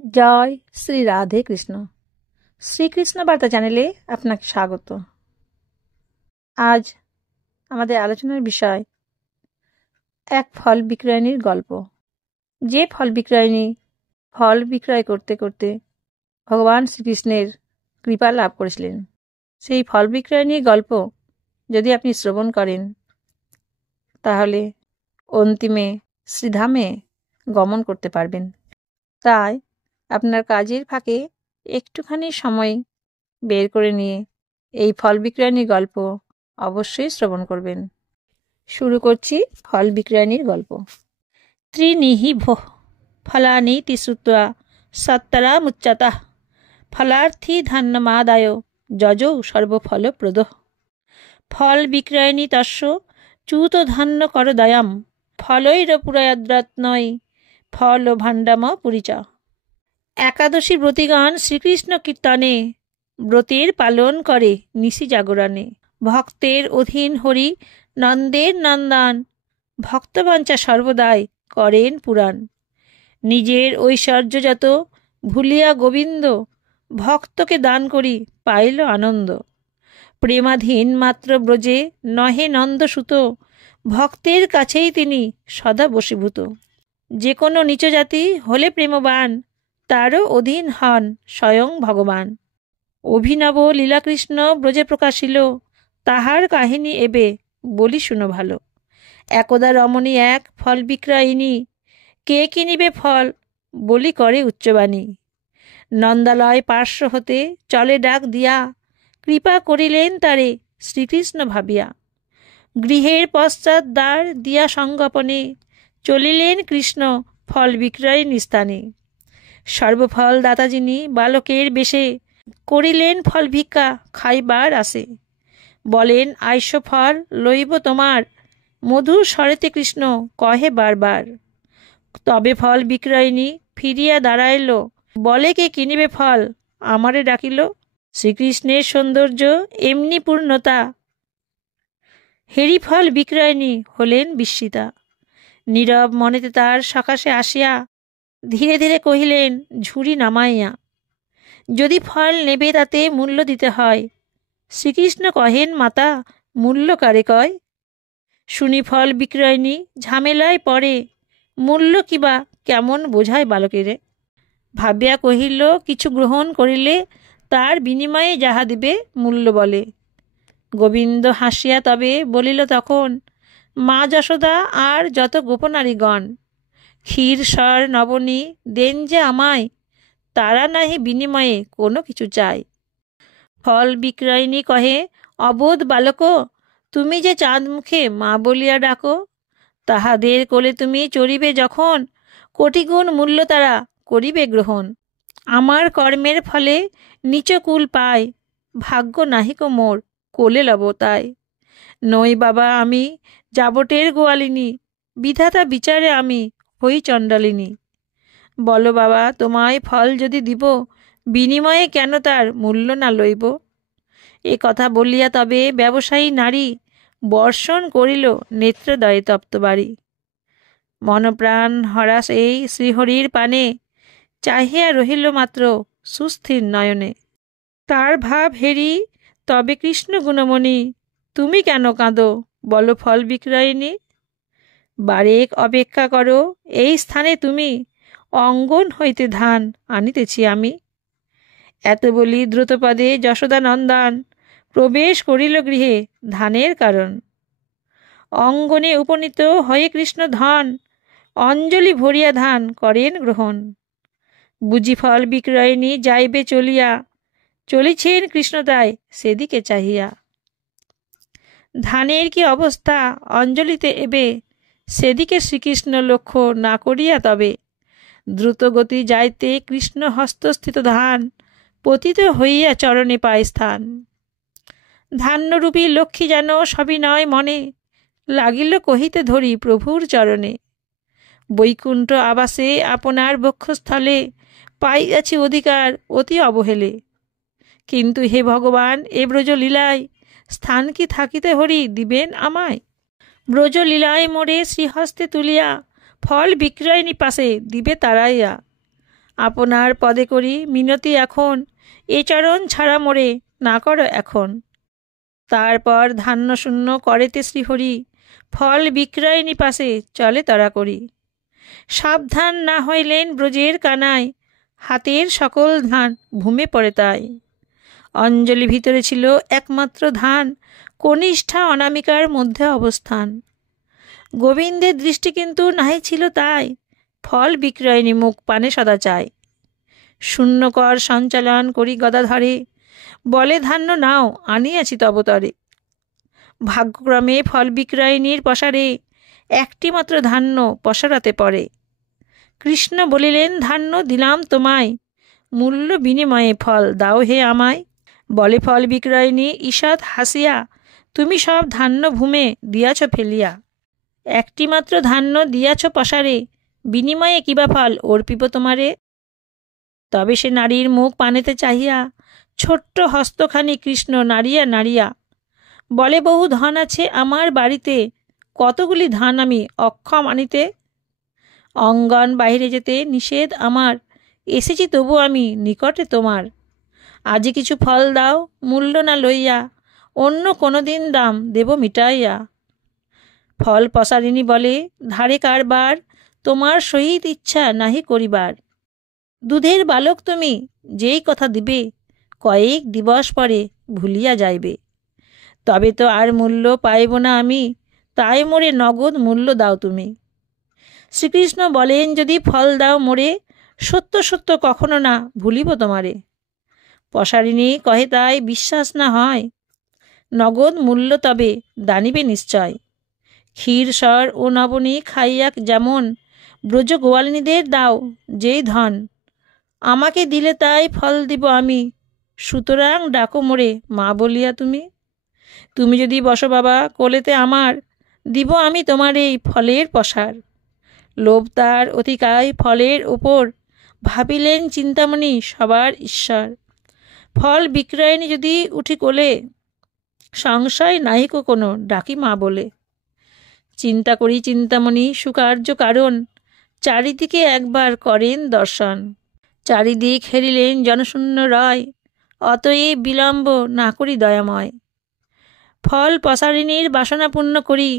জয় শ্রী রাধে কৃষ্ণ। শ্রীকৃষ্ণ বার্তা চ্যানেলে আপনাকে স্বাগত। আজ আমাদের আলোচনার বিষয় এক ফল বিক্রয়ণীর গল্প। যে ফল বিক্রয়ণী ফল বিক্রয় করতে করতে ভগবান শ্রীকৃষ্ণের কৃপা লাভ করেছিলেন, সেই ফল বিক্রয়ণীর গল্প যদি আপনি শ্রবণ করেন তাহলে অন্তিমে শ্রীধামে গমন করতে পারবেন। তাই আপনার কাজের ফাঁকে একটুখানি সময় বের করে নিয়ে এই ফল বিক্রয়ণীর গল্প অবশ্যই শ্রবণ করবেন। শুরু করছি ফল বিক্রয়ণীর গল্প। ত্রিনিহি ভোঃ ফলানীতি শ্রুত্বা সত্তরা মুচ্যতঃ ফলার্থী ধান্যমাদায় যজৌ সর্বফলপ্রদঃ। ফল বিক্রয়ণী তস্য চ্যুত ধান্য করদয়াম ফলৈরপুরয়দ্রত্নৈ ফল ভাণ্ডাম পুরিচা। একাদশী ব্রতীগণ শ্রীকৃষ্ণ কীর্তনে ব্রতের পালন করে নিশি জাগরণে। ভক্তের অধীন হরি নন্দের নন্দন ভক্তবাঞ্ছা সর্বদাই করেন পুরাণ। নিজের ঐশ্বর্য যত ভুলিয়া গোবিন্দ ভক্তকে দান করি পাইল আনন্দ। প্রেমাধীন মাত্র ব্রজে নহে নন্দসুত ভক্তের কাছেই তিনি সদা বশীভূত। যে কোনো নিচ জাতি হলে প্রেমবান তারও অধীন হন স্বয়ং ভগবান। অভিনব লীলাকৃষ্ণ ব্রজে প্রকাশিল তাহার কাহিনী এবে বলি শুনো ভালো। একদা রমণী এক ফল বিক্রয়িনী কে কিনিবে ফল বলি করে উচ্চবাণী। নন্দালয় পার্শ্ব হতে চলে ডাক দিয়া কৃপা করিলেন তারে শ্রীকৃষ্ণ ভাবিয়া। গৃহের পশ্চাৎ দ্বার দিয়া সংগোপনে চলিলেন কৃষ্ণ ফল বিক্রয়িনী স্থানে। সর্বফল দাতা যিনি বালকের বেশে করিলেন ফল ভিক্ষা খাইবার আসে। বলেন আইস ফল লইব তোমার মধুর স্বরেতে কৃষ্ণ কহে বারবার। তবে ফল বিক্রয়িনী ফিরিয়া দাঁড়াইল বলে কে কিনিবে ফল আমারে ডাকিল। শ্রীকৃষ্ণের সৌন্দর্য এমনি পূর্ণতা হেরি ফল বিক্রয়িনী হলেন বিস্মিতা। নীরব মনেতে তার সকাশে আসিয়া ধীরে ধীরে কহিলেন ঝুড়ি নামাইয়া, যদি ফল নেবে তাতে মূল্য দিতে হয়। শ্রীকৃষ্ণ কহেন মাতা মূল্য কারে কয়। শুনি ফল বিক্রয়িনী ঝামেলায় পড়ে মূল্য কিবা কেমন বোঝায় বালকেরে। ভাবিয়া কহিল কিছু গ্রহণ করিলে তার বিনিময়ে যাহা দিবে মূল্য বলে। গোবিন্দ হাসিয়া তবে বলিল তখন মা যশোদা আর যত গোপনারীগণ ক্ষীর সর নবনী দেন যে আমায় তারা নাহি বিনিময়ে কোনো কিছু চায়। ফল বিক্রয়িনী কহে অবোধ বালক তুমি যে চাঁদ মুখে মা বলিয়া ডাকো, তাহাদের কোলে তুমি চড়িবে যখন কোটিগুণ মূল্য তারা করিবে গ্রহণ। আমার কর্মের ফলে নিচ কুল পায় ভাগ্য নাহিক মোর কোলে লব তাই। নই বাবা আমি যাবটের গোয়ালিনী বিধাতা বিচারে আমি হই চণ্ডালিনী। বলো বাবা তোমায় ফল যদি দিব বিনিময়ে কেন তার মূল্য না লইব। এ কথা বলিয়া তবে ব্যবসায়ী নারী বর্ষণ করিল নেত্রদয়ে তপ্ত বাড়ি। মনপ্রাণ হরাস এই শ্রীহরির পানে চাহিয়া রহিল মাত্র সুস্থির নয়নে। তার ভাব হেরি তবে কৃষ্ণ গুণমণি তুমি কেন কাঁদো বলো ফল বিক্রয়িনী। বারেক অপেক্ষা করো এই স্থানে তুমি অঙ্গন হইতে ধান আনিতেছি আমি। এত বলি দ্রুতপদে যশোদা নন্দন প্রবেশ করিল গৃহে ধানের কারণ। অঙ্গনে উপনীত হয়ে কৃষ্ণ ধন অঞ্জলি ভরিয়া ধান করেন গ্রহণ। বুঝি ফল বিক্রয়িনী যাইবে চলিয়া চলিছেন কৃষ্ণ তাই সেদিকে চাহিয়া। ধানের কি অবস্থা অঞ্জলিতে এবে সেদিকে শ্রীকৃষ্ণ লক্ষ্য না করিয়া তবে দ্রুতগতি যাইতে কৃষ্ণ হস্তস্থিত ধান পতিত হইয়া চরণে পায় স্থান। ধান্যরূপী লক্ষ্মী যেন সবিনয় মনে লাগিল কহিতে ধরি প্রভুর চরণে। বৈকুণ্ঠ আবাসে আপনার বক্ষস্থলে পাইয়াছি অধিকার অতি অবহেলে। কিন্তু হে ভগবান এ ব্রজ লীলায় স্থান কি থাকিতে হরি দিবেন আমায়। ব্রজ লীলায় মোরে শ্রীহস্তে তুলিয়া ফল বিক্রয়িনী পাশে দিবে তাড়াইয়া। আপনার পদে করি মিনতি এখন, এ চরণ ছাড়া মোরে না করো এখন। তারপর ধান্য শূন্য করেতে শ্রীহরি, ফল বিক্রয়নি পাশে চলে তরা করি। সাবধান না হইলেন ব্রজের কানায়, হাতের সকল ধান ভূমে পড়ে তাই। অঞ্জলি ভিতরে ছিল একমাত্র ধান, কনিষ্ঠা অনামিকার মধ্যে অবস্থান। গোবিন্দের দৃষ্টি কিন্তু নাহি ছিল তাই, ফল বিক্রয়নি মুখ পানে সদা চায়। শূন্যকর সঞ্চালন করি গদাধরে, বলে ধান্য নাও আনিয়াছি তবতরে। ভাগ্যক্রমে ফল বিক্রয়নীর পসারে, একটি মাত্র ধান্য পসরাতে পড়ে। কৃষ্ণ বলিলেন ধান্য দিলাম তোমায়, মূল্য বিনিময়ে ফল দাও হে আমায়। বলে ফল বিক্রয়নী ঈষৎ হাসিয়া, তুমি সব ধান্য ভূমে দিয়াছ ফেলিয়া। একটি মাত্র ধান্য দিয়াছ পসারে, বিনিময়ে কিবা ফল অর্পিব তোমারে। তবে সে নারীর মুখ পানেতে চাহিয়া, ছোট্ট হস্তখানি কৃষ্ণ নাড়িয়া নাড়িয়া বলে, বহু ধন আছে আমার বাড়িতে, কতগুলি ধান আমি অক্ষম আনিতে। অঙ্গন বাহিরে যেতে নিষেধ আমার, এসেছি তবু আমি নিকটে তোমার। আজি কিছু ফল দাও মূল্য না লইয়া, অন্য কোনো দিন দাম দেব মিটাইয়া। ফল পসারিণী বলে, ধারে কারবার, তোমার সহিত ইচ্ছা নাহি করিবার। দুধের বালক তুমি, যেই কথা দিবে, কয়েক দিবস পরে ভুলিয়া যাইবে। তবে তো আর মূল্য পাইব না আমি, তাই মোরে নগদ মূল্য দাও তুমি। শ্রীকৃষ্ণ বলেন, যদি ফল দাও মোরে, সত্য সত্য কখনো না ভুলিব তোমারে। পসারিণী কহে, তাই বিশ্বাস না হয়, নগদ মূল্য তবে দানিবে নিশ্চয়। ক্ষীরসর ও নবনী খাইয়া যেমন, ব্রজ গোয়ালিনীদের দাও যেই ধন। আমাকে দিলে তাই ফল দিব আমি, সুতরাং ডাকো মোরে মা বলিয়া তুমি। তুমি যদি বসো বাবা কোলেতে আমার, দিব আমি তোমার এই ফলের পসার। লোভ তার অতিকায় ফলের ওপর, ভাবিলেন চিন্তামণি সবার ঈশ্বর। ফল বিক্রয়ণী যদি উঠি কোলে, সংশয় নাহিক কোনো ডাকি মা বলে। চিন্তা করি চিন্তামণি সুকার্য কারণ, চারিদিকে একবার করেন দর্শন। চারিদিক হেরিলেন জনশূন্য রয়, অতএব বিলম্ব না করি দয়াময়। ফল পসারিণীর বাসনা পূর্ণ করি,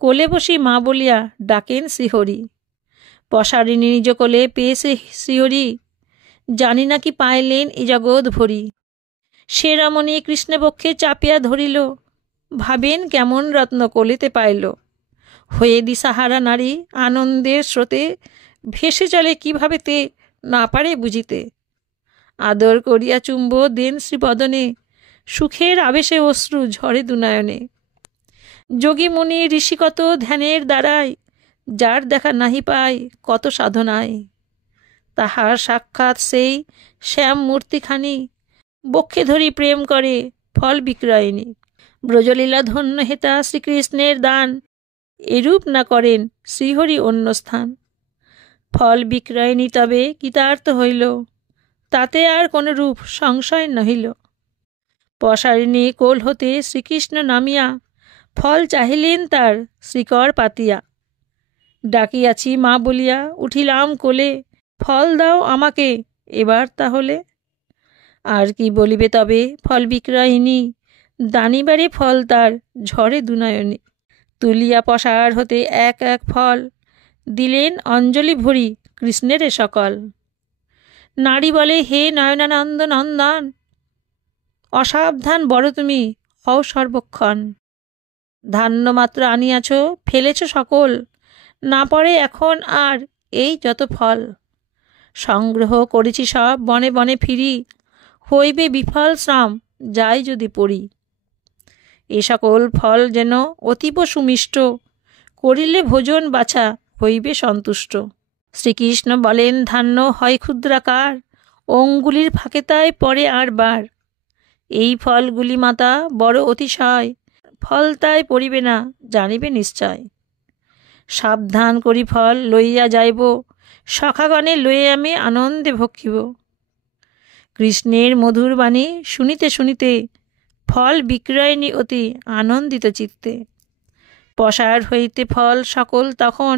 কোলে বসি মা বলিয়া ডাকেন শ্রীহরি। পসারিণী নিজ কোলে পেয়েছে শ্রীহরি, জানি না কি পাইলেন এ জগৎ ভরি। সে রমণী কৃষ্ণপক্ষে চাপিয়া ধরিল, ভাবেন কেমন রত্ন কোলেতে পাইল। হয়ে দিশাহারা নারী আনন্দের স্রোতে, ভেসে চলে কিভাবে তে না পারে বুঝিতে। আদর করিয়া চুম্ব দেন শ্রীপদনে, সুখের আবেশে অশ্রু ঝরে দুনয়নে। যোগী মুনি ঋষিকত ধ্যানের দ্বারায়, যার দেখা নাহি পায় কত সাধনায়। তাহার সাক্ষাৎ সেই শ্যাম মূর্তিখানি, বক্ষে ধরি প্রেম করে ফল বিক্রয়ণী। ব্রজলীলা ধন্য হেতা শ্রীকৃষ্ণের দান, এরূপ না করেন শ্রীহরি অন্য স্থান। ফল বিক্রয়ণী তবে কৃতার্থ হইল, তাতে আর কোন রূপ সংশয় নহিল। পসারিণী কোল হতে শ্রীকৃষ্ণ নামিয়া, ফল চাহিলেন তার শ্রীকর পাতিয়া। ডাকিয়াছি মা বলিয়া উঠিলাম কোলে, ফল দাও আমাকে এবার তাহলে। আর কি বলিবে তবে ফল বিক্রয়িনী, দানিবারে ফল তার ঝরে দুনয়নে। তুলিয়া পসার হতে এক এক ফল, দিলেন অঞ্জলি ভরি কৃষ্ণের সকল। নারী বলে, হে নয়নানন্দ নন্দন, অসাবধান বড় তুমি হও সর্বক্ষণ। ধান্য মাত্র আনিয়াছ ফেলেছ সকল, না পড়ে এখন আর এই যত ফল। সংগ্রহ করেছি সব বনে বনে ফিরি, হইবে বিফল শ্রম যাই যদি পড়ি। এ সকল ফল যেন অতীব সুমিষ্ট, করিলে ভোজন বাছা হইবে সন্তুষ্ট। শ্রীকৃষ্ণ বলেন, ধান্য হয় ক্ষুদ্রাকার, অঙ্গুলির ফাঁকে তাই পড়ে আর বার। এই ফলগুলি মাতা বড় অতিশয়, ফল তাই পড়িবে না জানিবে নিশ্চয়। সাবধান করি ফল লইয়া যাইব, সখাগণে লইয়া আমি আনন্দে ভক্ষিব। কৃষ্ণের মধুর বাণী শুনিতে শুনিতে, ফল বিক্রয়ণী অতি আনন্দিত চিত্তে। পসার হইতে ফল সকল তখন,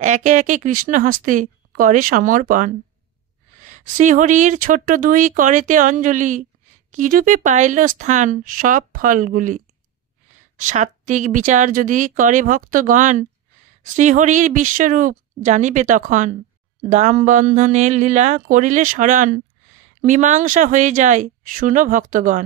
একে একে কৃষ্ণ হস্তে করে সমর্পণ। শ্রীহরির ছোট্ট দুই করেতে অঞ্জলি, কিরূপে পাইল স্থান সব ফলগুলি। সাত্ত্বিক বিচার যদি করে ভক্তগণ, শ্রীহরির বিশ্বরূপ জানিবে তখন। দাম বন্ধনের লীলা করিলে স্মরণ, মীমাংসা হয়ে যায় শুনো ভক্তগণ।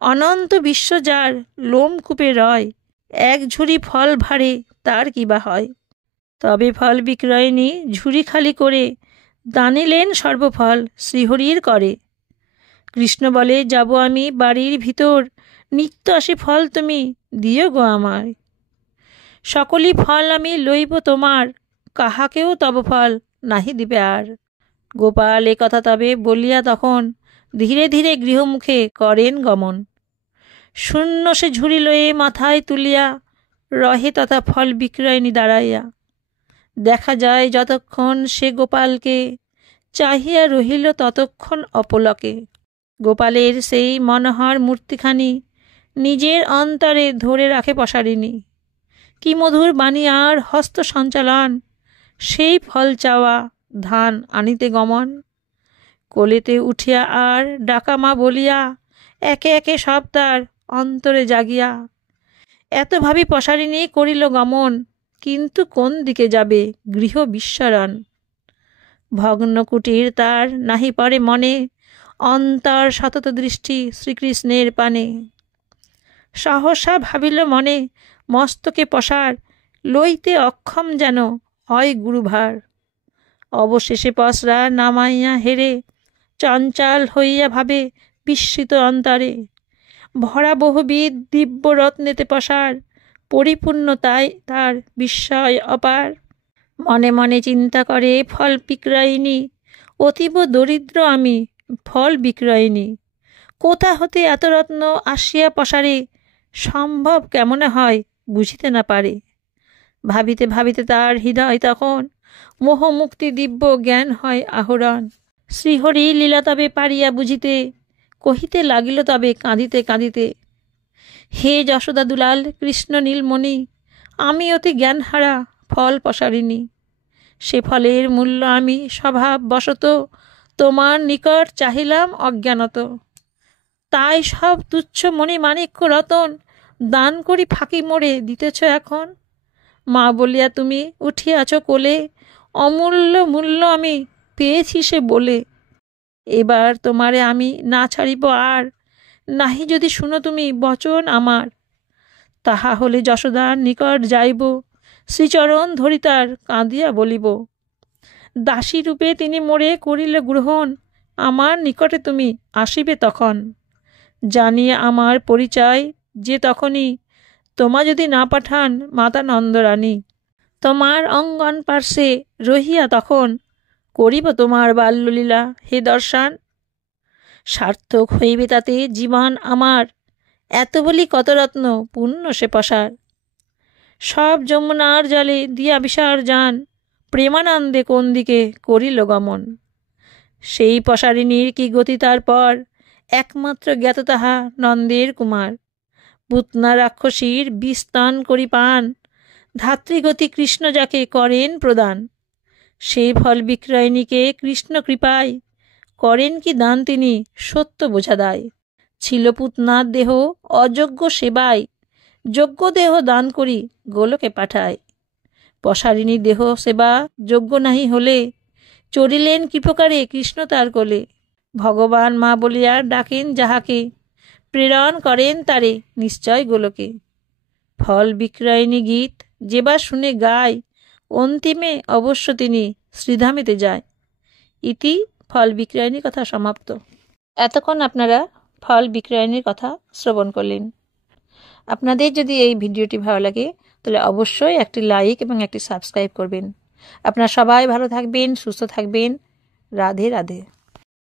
অনন্ত বিশ্ব যার লোমকূপে রয়, এক ঝুড়ি ফল ভারে তার কিবা হয়। তবে ফল বিক্রয়িনী ঝুড়ি খালি করে, দানিলেন সর্বফল শ্রীহরির করে। কৃষ্ণ বলে যাব আমি বাড়ির ভিতর, নিত্য আসে ফল তুমি দিও গো আমায়। সকলই ফল আমি লইব তোমার, কাহাকেও তব ফল নাহি দিবে আর। গোপাল এ কথা তবে বলিয়া তখন, ধীরে ধীরে গৃহমুখে করেন গমন। শূন্য সে ঝুড়ি লয়ে মাথায় তুলিয়া, রহে তথা ফল বিক্রয়িনী দাঁড়াইয়া। দেখা যায় যতক্ষণ সে গোপালকে, চাহিয়া রহিল ততক্ষণ অপলকে। গোপালের সেই মনোহর মূর্তিখানি, নিজের অন্তরে ধরে রাখে পসারিণী। কি মধুর বাণী আর হস্ত সঞ্চালন, সেই ফল চাওয়া ধান আনিতে গমন। কোলেতে উঠিয়া আর ডাকা মা বলিয়া, একে একে সব তার অন্তরে জাগিয়া। এত ভাবি পসারিণী করিল গমন, কিন্তু কোন দিকে যাবে গৃহ বিস্মরণ। ভগ্ন কুটির তার নাহি পড়ে মনে, অন্তর সতত দৃষ্টি শ্রীকৃষ্ণের পানে। সহসা ভাবিল মনে, মস্তকে পসার লইতে অক্ষম যেন হয় গুরুভার। অবশেষে পসরা নামাইয়া হেরে, চঞ্চল হইয়া ভাবে বিস্মিত অন্তরে। ভরা বহুবিধ দিব্য রত্নেতে পসার, পরিপূর্ণ তাই তার বিস্ময় অপার। মনে মনে চিন্তা করে ফল বিক্রয়িনী, অতীব দরিদ্র আমি ফল বিক্রয়িনী। কোথা হতে এত রত্ন আসিয়া পসারে, সম্ভব কেমনে হয় বুঝিতে না পারে। ভাবিতে ভাবিতে তার হৃদয় তখন, মোহমুক্তি দিব্য জ্ঞান হয় আহরণ। শ্রীহরি লীলা তবে পারিয়া বুঝিতে, কহিতে লাগিল তবে কাঁদিতে কাঁদিতে। হে যশোদা দুলাল কৃষ্ণ নীলমণি, আমি অতি জ্ঞানহারা ফল পসারিণী। সে ফলের মূল্য আমি স্বভাব বশত, তোমার নিকট চাহিলাম অজ্ঞানত। তাই সব তুচ্ছ মণি মাণিক্য রতন, দান করি ফাঁকি মোড়ে দিতেছ এখন। মা বলিয়া তুমি উঠিয়াছ কোলে, অমূল্য মূল্য আমি পেয়েছি সে বলে। এবার তোমারে আমি না ছাড়িব আর, নাহি যদি শুনো তুমি বচন আমার। তাহা হলে যশোদার নিকট যাইব, শ্রীচরণ ধরি তার কাঁদিয়া বলিব। দাসী রূপে তিনি মোরে করিলে গ্রহণ, আমার নিকটে তুমি আসিবে তখন। জানিয়ে আমার পরিচয় যে তখনই, তোমা যদি না পাঠান মাতা নন্দরানী। তোমার অঙ্গন পার্শ্বে রহিয়া তখন, করিব তোমার বাল্যলীলা হে দর্শন। সার্থক হইবে তাতে জীবন আমার, এত বলি কত রত্ন পুণ্য সে পসার। সব যমুনার জলে দিয়া বিসর্জন, প্রেমানন্দে কোন দিকে করিল গমন। সেই পসারিণীর কি গতি তারপর, একমাত্র জ্ঞাত তাহা নন্দের কুমার। পুতনা রাক্ষসীর বিস্তান করি পান, ধাত্রীগতি কৃষ্ণ যাকে করেন প্রদান। সেই ফল বিক্রয়িনীকে কৃষ্ণ কৃপায়, করেন কি দান তিনি সত্য বোঝা দায়। ছিল পুতনার দেহ অযোগ্য সেবায়, যোগ্য দেহ দান করি গোলকে পাঠায়। পসারিণী দেহ সেবা যোগ্য নাহি হলে, চড়িলেন কি প্রকারে কৃষ্ণ তার কোলে। ভগবান মা বলিয়া ডাকেন যাহাকে, প্রেরণ করেন তারে নিশ্চয় গোলকে। ফল বিক্রয়িনী গীত যেবা শুনে গায়, অন্তিমে অবশ্য তিনি শ্রীধামেতে যায়। ইতি ফল বিক্রয়িনীর কথা সমাপ্ত। এতক্ষণ আপনারা ফল বিক্রয়িনীর কথা শ্রবণ করলেন। আপনাদের যদি এই ভিডিওটি ভালো লাগে তাহলে অবশ্যই একটি লাইক এবং একটি সাবস্ক্রাইব করবেন। আপনারা সবাই ভালো থাকবেন, সুস্থ থাকবেন। রাধে রাধে।